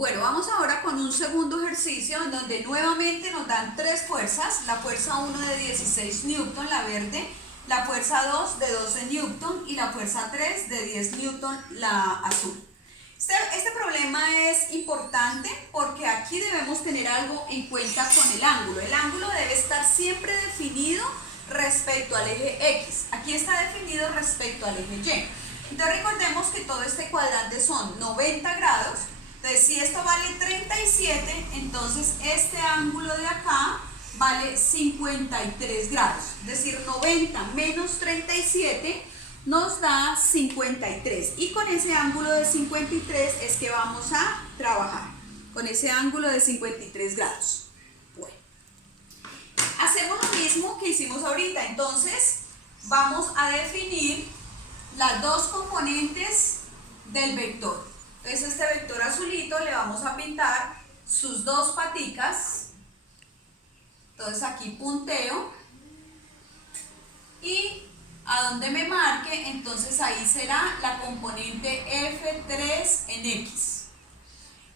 Bueno, vamos ahora con un segundo ejercicio en donde nuevamente nos dan tres fuerzas. La fuerza 1 de 16 Newton, la verde, la fuerza 2 de 12 Newton y la fuerza 3 de 10 Newton, la azul. Este problema es importante porque aquí debemos tener algo en cuenta con el ángulo. El ángulo debe estar siempre definido respecto al eje X. Aquí está definido respecto al eje Y. Entonces recordemos que todo este cuadrante son 90 grados. Entonces si esto vale 37, entonces este ángulo de acá vale 53 grados. Es decir, 90 menos 37 nos da 53. Y con ese ángulo de 53 es que vamos a trabajar. Con ese ángulo de 53 grados. Bueno, hacemos lo mismo que hicimos ahorita. Entonces vamos a definir las dos componentes del vector. Entonces este vector azulito le vamos a pintar sus dos paticas. Entonces aquí punteo y a donde me marque, entonces ahí será la componente F3 en X.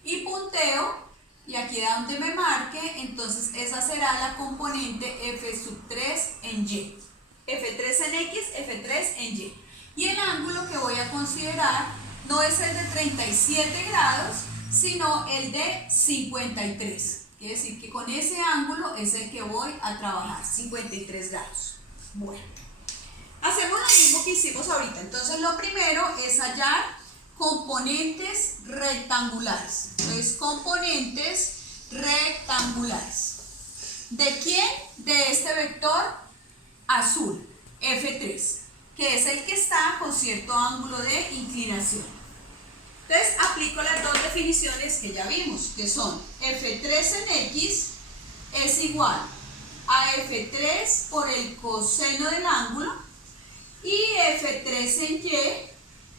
Y punteo y aquí a donde me marque, entonces esa será la componente F3 en Y. F3 en X, F3 en Y. Y el ángulo que voy a considerar no es el de 37 grados, sino el de 53. Quiere decir que con ese ángulo es el que voy a trabajar, 53 grados. Bueno, hacemos lo mismo que hicimos ahorita. Entonces lo primero es hallar componentes rectangulares. Entonces, componentes rectangulares. ¿De quién? De este vector azul, F3. Que es el que está con cierto ángulo de inclinación. Entonces aplico las dos definiciones que ya vimos, que son F3 en X es igual a F3 por el coseno del ángulo y F3 en Y,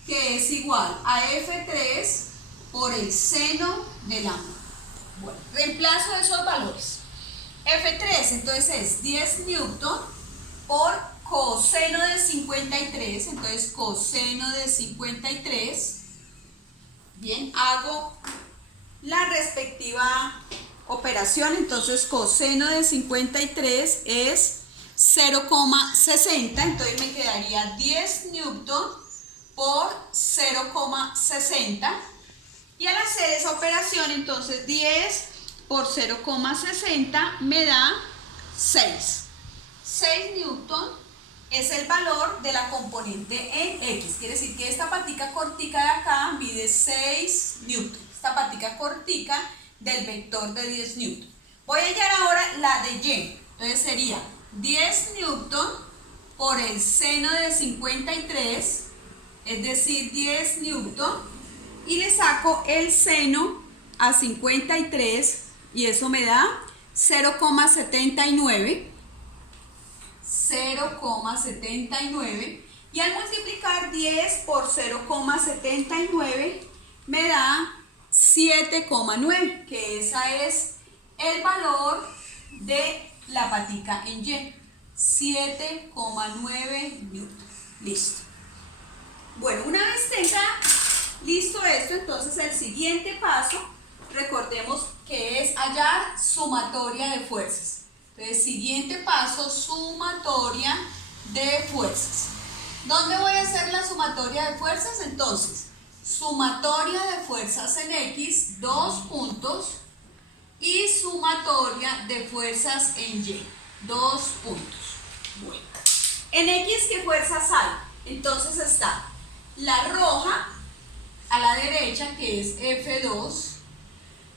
que es igual a F3 por el seno del ángulo. Bueno, reemplazo esos valores. F3 entonces es 10 Newton por coseno de 53, entonces coseno de 53, bien, hago la respectiva operación, entonces coseno de 53 es 0,60, entonces me quedaría 10 Newton por 0,60, y al hacer esa operación, entonces 10 por 0,60 me da 6 Newton. Es el valor de la componente en X. Quiere decir que esta patica cortica de acá mide 6 Newton. Esta patica cortica del vector de 10 Newton. Voy a hallar ahora la de Y. Entonces sería 10 Newton por el seno de 53, es decir, 10 Newton. Y le saco el seno a 53 y eso me da 0,79. 0,79 y al multiplicar 10 por 0,79 me da 7,9, que ese es el valor de la patica en Y, 7,9 Newton. Listo. Bueno, una vez tenga listo esto, entonces el siguiente paso, recordemos que es hallar sumatoria de fuerzas. Entonces, siguiente paso, sumatoria de fuerzas. ¿Dónde voy a hacer la sumatoria de fuerzas? Entonces, sumatoria de fuerzas en X, 2 puntos, y sumatoria de fuerzas en Y, 2 puntos. Bueno, en X, ¿qué fuerzas hay? Entonces está la roja a la derecha, que es F2,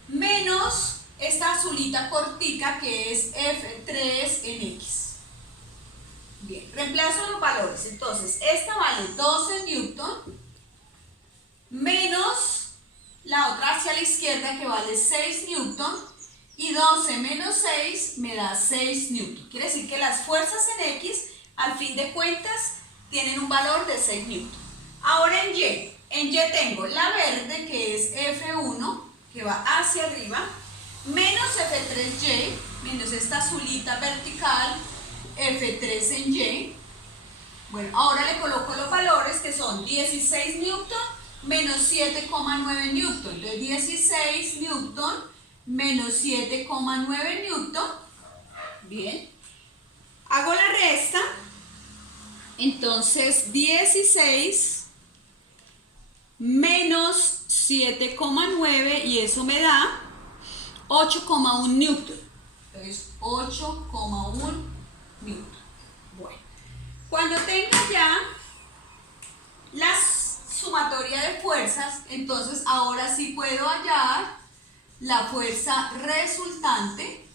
menos esta azulita cortica que es F3 en X. Bien, reemplazo los valores. Entonces, esta vale 12 Newton menos la otra hacia la izquierda que vale 6 Newton y 12 menos 6 me da 6 Newton. Quiere decir que las fuerzas en X, al fin de cuentas, tienen un valor de 6 Newton. Ahora en Y tengo la verde que es F1 que va hacia arriba, menos F3Y, menos esta azulita vertical, F3 en Y. Bueno, ahora le coloco los valores que son 16 Newton menos 7,9 newton. Entonces 16 newton menos 7,9 newton. Bien. Hago la resta. Entonces 16 menos 7,9 y eso me da 8,1 newton. Entonces 8,1 newton. Bueno, cuando tenga ya la sumatoria de fuerzas, entonces ahora sí puedo hallar la fuerza resultante.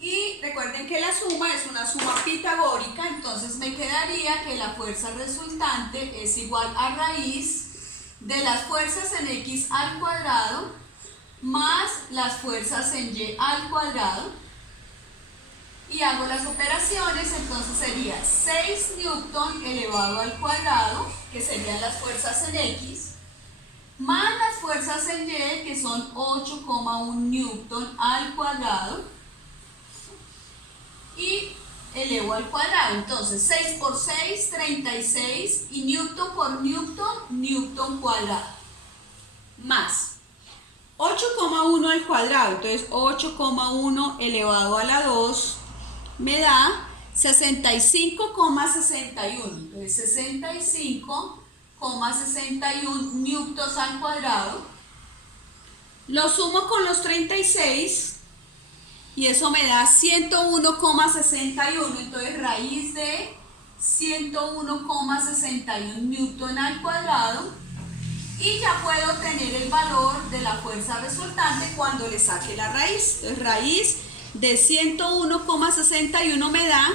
Y recuerden que la suma es una suma pitagórica, entonces me quedaría que la fuerza resultante es igual a raíz de las fuerzas en x al cuadrado más las fuerzas en y al cuadrado. Y hago las operaciones, entonces sería 6 newton elevado al cuadrado, que serían las fuerzas en x, más las fuerzas en y, que son 8,1 newton al cuadrado. Y elevo al cuadrado, entonces 6 por 6, 36, y newton por newton, newton cuadrado, más 8,1 al cuadrado, entonces 8,1 elevado a la 2 me da 65,61, entonces 65,61 newtons al cuadrado. Lo sumo con los 36 y eso me da 101,61, entonces raíz de 101,61 newton al cuadrado, y ya puedo tener el valor de la fuerza resultante cuando le saque la raíz. Entonces raíz de 101,61 me da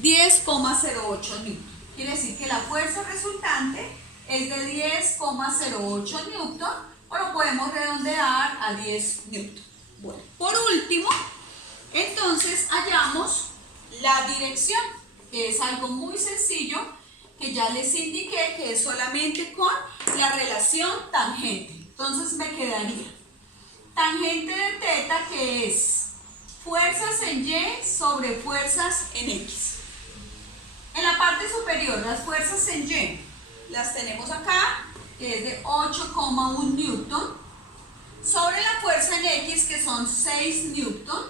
10,08 newton. Quiere decir que la fuerza resultante es de 10,08 newton, o lo podemos redondear a 10 newton. Bueno, por último, entonces hallamos la dirección, que es algo muy sencillo, que ya les indiqué que es solamente con la relación tangente. Entonces me quedaría tangente de teta, que es fuerzas en y sobre fuerzas en x. En la parte superior, las fuerzas en y las tenemos acá, que es de 8,1 newton, sobre la fuerza en x, que son 6 newton.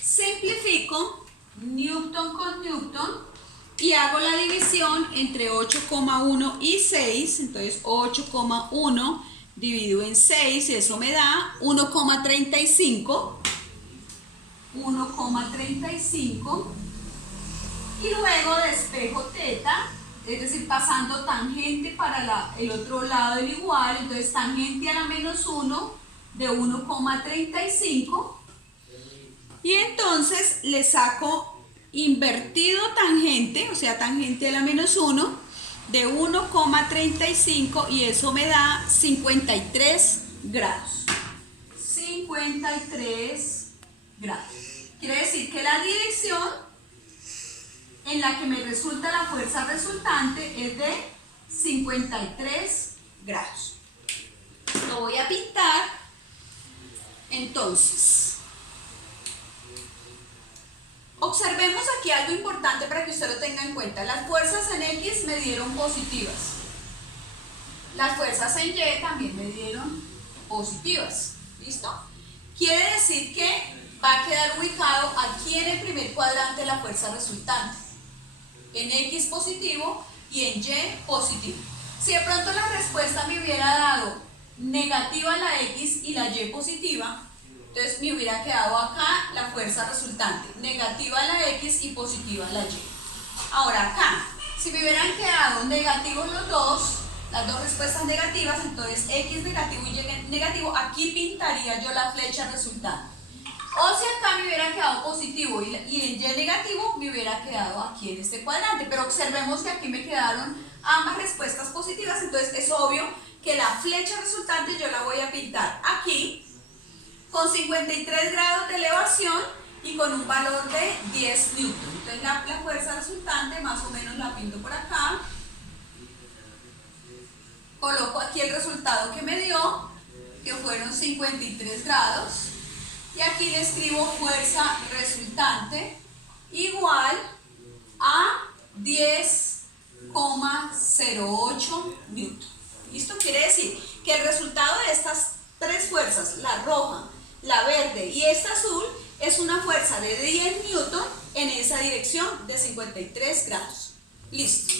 Simplifico newton con newton y hago la división entre 8,1 y 6, entonces 8,1 dividido en 6, eso me da 1,35, y luego despejo teta, es decir, pasando tangente para el otro lado del igual, entonces tangente a la menos 1 de 1,35, y entonces le saco invertido tangente, o sea, tangente a la menos 1 de 1,35, y eso me da 53 grados. 53 grados. Quiere decir que la dirección en la que me resulta la fuerza resultante es de 53 grados. Lo voy a pintar. Entonces, observemos aquí algo importante para que usted lo tenga en cuenta. Las fuerzas en X me dieron positivas. Las fuerzas en Y también me dieron positivas. ¿Listo? Quiere decir que va a quedar ubicado aquí en el primer cuadrante la fuerza resultante. En X positivo y en Y positivo. Si de pronto la respuesta me hubiera dado negativa la X y la Y positiva, entonces me hubiera quedado acá la fuerza resultante, negativa la X y positiva la Y. Ahora acá, si me hubieran quedado negativos los dos, las dos respuestas negativas, entonces X negativo y Y negativo, aquí pintaría yo la flecha resultante. O si acá me hubiera quedado positivo y en Y negativo, me hubiera quedado aquí en este cuadrante. Pero observemos que aquí me quedaron ambas respuestas positivas, entonces es obvio que la flecha resultante yo la voy a pintar aquí, con 53 grados de elevación y con un valor de 10 newton. Entonces la fuerza resultante más o menos la pinto por acá. Coloco aquí el resultado que me dio, que fueron 53 grados. Y aquí le escribo fuerza resultante igual a 10,08 newton. ¿Listo? Quiere decir que el resultado de estas tres fuerzas, la roja, la verde y esta azul, es una fuerza de 10 newton en esa dirección de 53 grados. Listo.